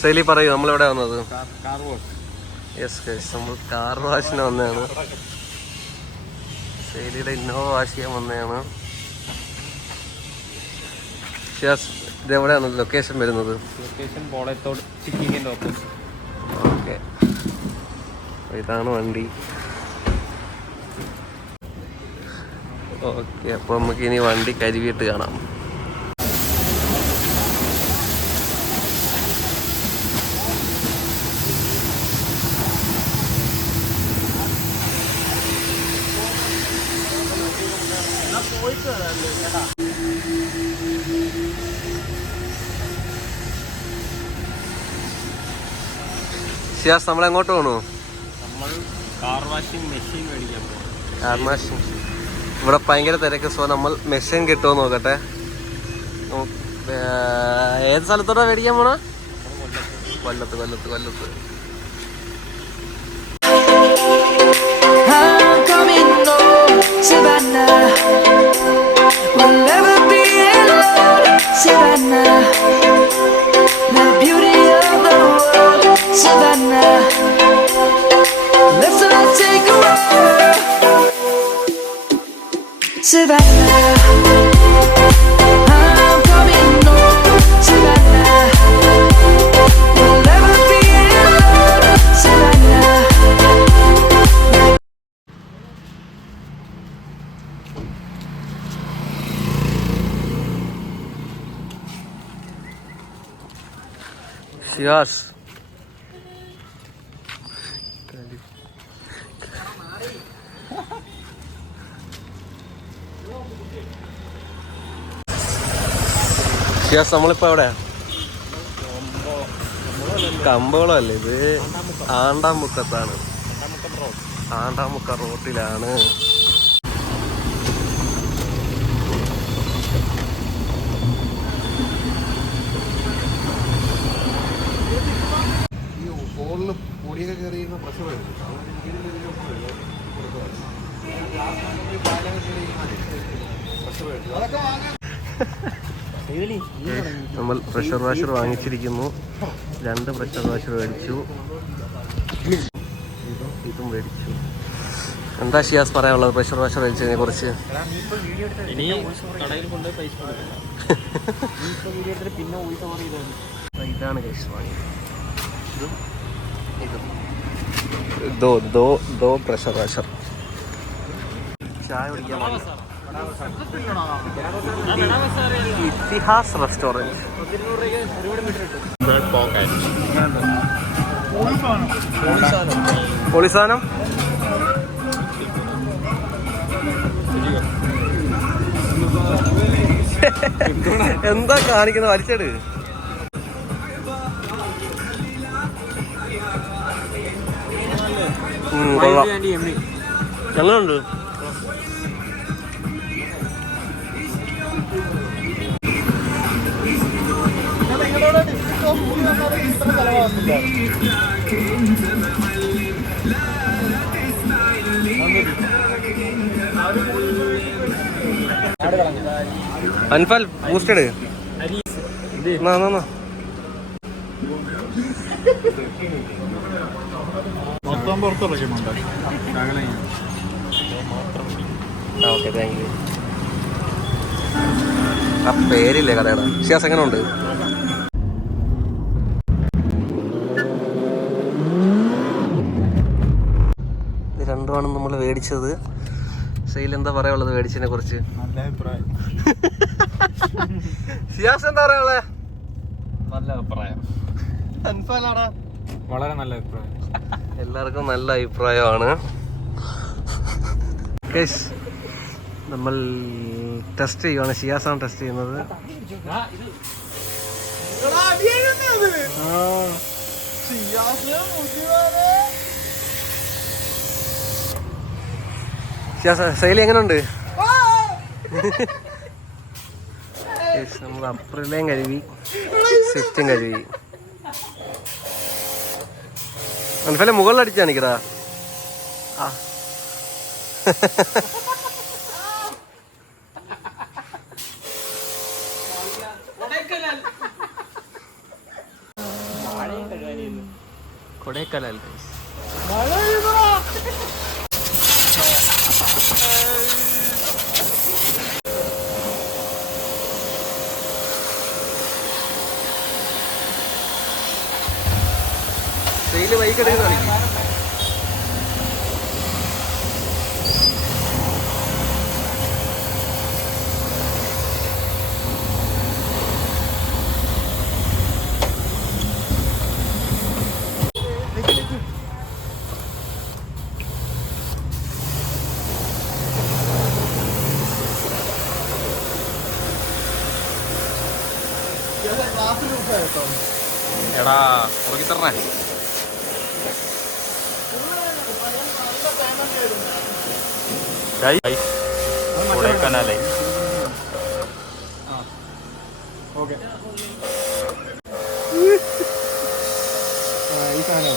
ശൈലി പറയൂ, നമ്മളെവിടെ വന്നത്? യെസ് ഗൈസ്, നമ്മൾ കാർ വാഷിന് വന്നതാണ്. ശൈലിയുടെ ഇന്നോവ വാഷ് ചെയ്യാൻ വന്നതാണ്. ഇതെവിടെയാണ് ലൊക്കേഷൻ വരുന്നത്? ലൊക്കേഷൻ പോളത്തോട് ചിക്കിങ്ങിൻ്റെ ഓപ്പോസിറ്റ്. ഓക്കെ, ഇതാണ് വണ്ടി. ഓക്കെ, അപ്പോൾ നമുക്ക് ഇനി വണ്ടി കരുവിയിട്ട് കാണാം. ഷിയാസ്, നമ്മൾ എങ്ങോട്ട് പോകണു? നമ്മൾ കാർ വാഷിംഗ് മെഷീൻ മേടിക്കാൻ പോകും. കാർ വാഷിംഗ് ഇവിടെ ഭയങ്കര തിരക്ക്. സോ നമ്മൾ മെഷീൻ കിട്ടുമോ നോക്കട്ടെ. ഏത് സ്ഥലത്തോടാ മേടിക്കാൻ പോണ? കൊല്ലത്ത്. Savannah, I'm coming home. Savannah, we'll never be alone. Savannah. Shiyas, നമ്മളിപ്പോ എവിടെ? കമ്പോളം അല്ലേ ഇത്? ആണ്ടാമുക്കത്താണ്. ആണ്ടാമുക്ക റോട്ടിലാണ്. പൊടിയൊക്കെ കയറിയുന്ന പ്രശ്നം നമ്മൾ പ്രഷർ വാഷർ വാങ്ങിച്ചിരിക്കുന്നു. 2 പ്രഷർ വാഷർ മേടിച്ചു. ഇതും മേടിച്ചു. എന്താ ഷിയാസ് പറയാനുള്ളത് പ്രഷർ വാഷർ മേടിച്ചതിനെ കുറിച്ച്? ഇതാണ് കേസ് വാങ്ങിയത്. Pressure washer. ചായ കുടിക്കാൻ വാങ്ങി. ഇതിഹാസ് റെസ്റ്റോറൻറ്റ്. പൊളിസാനം എന്താ കാണിക്കുന്നത്? വലിച്ചെട്. ഞങ്ങളുണ്ട്. Anfal boosted okay, thank you. ആ പേരില്ലേ കടയുടെ? ഷിയാസ് എങ്ങനെ ഉണ്ട്? ഇത് രണ്ടുമാണ് നമ്മൾ മേടിച്ചത്. സെയിൽ എന്താ പറയാനുള്ളത് മേടിച്ചതിനെ കുറിച്ച്? നല്ല അഭിപ്രായം. ഷിയാസ് എന്താ പറയാനുള്ളത്? നല്ല അഭിപ്രായം. അൻഫാലാണോ? വളരെ നല്ല അഭിപ്രായം. എല്ലാവർക്കും നല്ല അഭിപ്രായമാണ്. നമ്മൾ ടെസ്റ്റ് ചെയ്യുവാണ്. ഷിയാസാണ് ടെസ്റ്റ് ചെയ്യുന്നത്. ശൈലി എങ്ങനെയുണ്ട്? നമ്മൾ അപ്രിലേയും കഴുകി, സ്വിഫ്റ്റും കഴുകി. അൻഫലെ മുകളിലടിച്ച് കാണിക്കടാ. ആ കൊടൈക്കനാൽ ഡെയിലി ബൈക്ക് എടുക്കുന്ന എടാ നോക്കി തരണേ കൊടൈക്കനാലേ ഓക്കെ ഈ സാധനം